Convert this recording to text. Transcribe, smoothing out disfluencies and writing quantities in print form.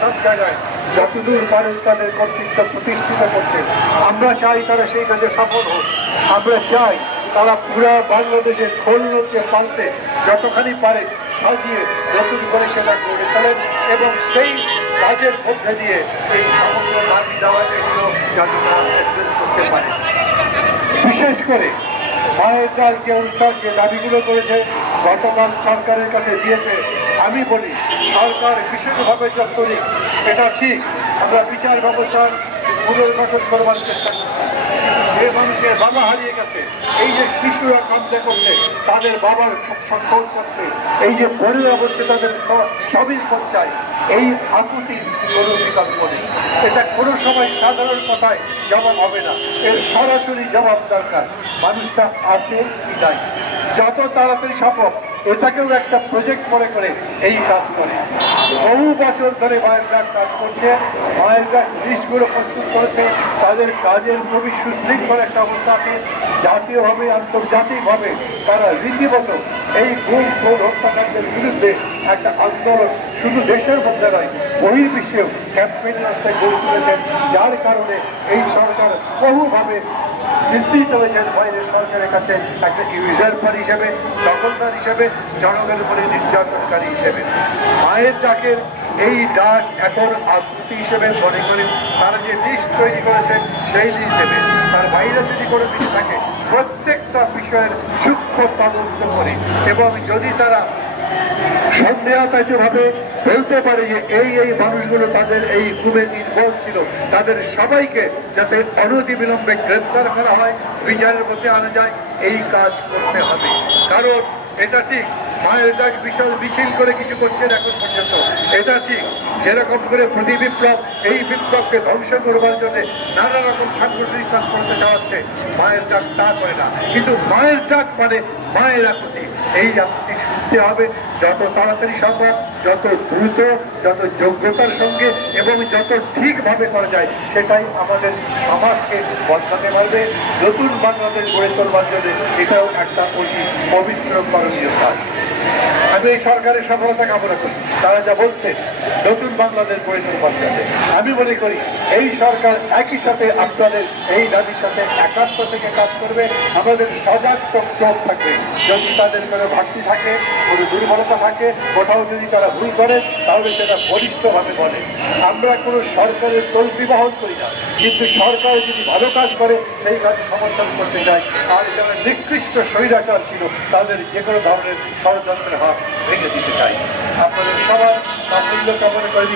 সব জায়গায় যতদূর পারে তাদের কর্তৃত্ব প্রতিষ্ঠিত করছে। আমরা চাই তারা সেই কাজে সফল হোক। আমরা চাই তারা পুরা বাংলাদেশের খোল নচে পাল্টে যতখানি পারে সাজিয়ে নতুন করে সেটা গড়ে তোলেন এবং সেই কাজের মধ্যে দিয়ে এই সমস্ত দাবি দাওয়াগুলো যাতে তারা অ্যাড্রেস করতে পারে। বিশেষ করে মায়ের ডাল যে অনুষ্ঠান যে দাবিগুলো করেছে গতকাল সরকারের কাছে দিয়েছে, আমি বলি সরকার বিশেষভাবে যত্ন নিক। এটা ঠিক, আমরা বিচার ব্যবস্থার পুনর্গঠন করবার চেষ্টা করছি। যে মানুষের বাবা হারিয়ে গেছে, এই যে শিশুরা কান্দে করছে তাদের বাবার খোঁজ চাচ্ছে, এই যে বোনেরা বলছে তাদের সবই খোঁজ চাই, এই আকুতি কোনো বিকল্প নেই। এটা কোনো সময় সাধারণ কথায় জবাব হবে না, এর সরাসরি জবাব দরকার। মানুষটা আছে কি নাই, যত তাড়াতাড়ি সম্ভব এটাকেও একটা প্রজেক্ট মনে করে এই কাজ করে। বহু বছর ধরে মায়ের ডাক কাজ করছে, মায়ের ডাক লিস্টগুলো প্রস্তুত করেছে, তাদের কাজের খুবই সুশৃঙ্খল একটা অবস্থা আছে। জাতীয়ভাবে আন্তর্জাতিকভাবে তারা রীতিমত এই গুম খুন হত্যাকাণ্ডের বিরুদ্ধে একটা আন্দোলন শুধু দেশের মধ্যে নয় বহির্বিশ্বেও ক্যাম্পেইনের একটা গড়ে তুলেছেন, যার কারণে এই সরকার বহুভাবে নিশ্চিত হয়েছেন বাইরের সরকারের কাছে একটা ইউজারপার হিসেবে, দখলদার হিসেবে, জনগণের উপরে নির্যাতনকারী হিসেবে। মায়ের ডাকের এই ডাক এখন আকুতি হিসেবে মনে করে তারা যে লিস্ট তৈরি করেছে সেই লিস্ট দেবে। তার বাইরে যদি কোনো কিছু থাকে প্রত্যেকটা বিষয়ের সূক্ষ্ম তদন্ত করে এবং যদি তারা সন্দেহাতীতভাবে বলতে পারে যে এই মানুষগুলো তাদের এই গুমে নির্ভর ছিল, তাদের সবাইকে যাতে অনতিবিলম্বে গ্রেপ্তার করা হয়, বিচারের মধ্যে আনা যায়, এই কাজ করতে হবে। কারণ এটা ঠিক মায়ের ডাক বিশাল মিছিল করে কিছু করছেন এখন পর্যন্ত, এটা ঠিক যেরকম করে প্রতি বিপ্লব এই বিপ্লবকে ধ্বংস করবার জন্য নানা রকম সাংগঠনিক তৎপরতা চালাচ্ছে, মায়ের ডাক তা করে না। কিন্তু মায়ের ডাক মানে মায়ের আকুতি, এই আকুতি শুনতে হবে যত তাড়াতাড়ি সম্ভব, যত দ্রুত, যত যোগ্যতার সঙ্গে এবং যত ঠিকভাবে করা যায়। সেটাই আমাদের সমাজকে বদলাতে পারবে, নতুন বাংলাদেশ গড়ে তোলবার জন্য এটাও একটা অতি পবিত্র করণীয় কাজ। আমি এই সরকারের সফলতা কামনা করি। তারা যা বলছে নতুন বাংলাদেশ গড়ে তোলবার জন্য, আমি মনে করি এই সরকার একই সাথে আপনাদের এই দাবির সাথে একাত্ম থেকে কাজ করবে। আমাদের সজাগ চোখ থাকবে, যদি তাদের কোনো ঘাটতি থাকে, কোনো দুর্বলতা থাকে, কোথাও যদি তারা ভুল করে তাহলে সেটা বলিষ্ঠভাবে বলে। আমরা কোনো সরকারের তলবি বহন করি না, কিন্তু সরকার যদি ভালো কাজ করে সেই কাজে সমর্থন করতে চাই। আর যারা নিকৃষ্ট স্বৈরাচার ছিল তাদের যে কোনো ধরনের ষড়যন্ত্রের হাত ভেঙে দিতে চাই। আপনাদের সবার সাফল্য কামনা করে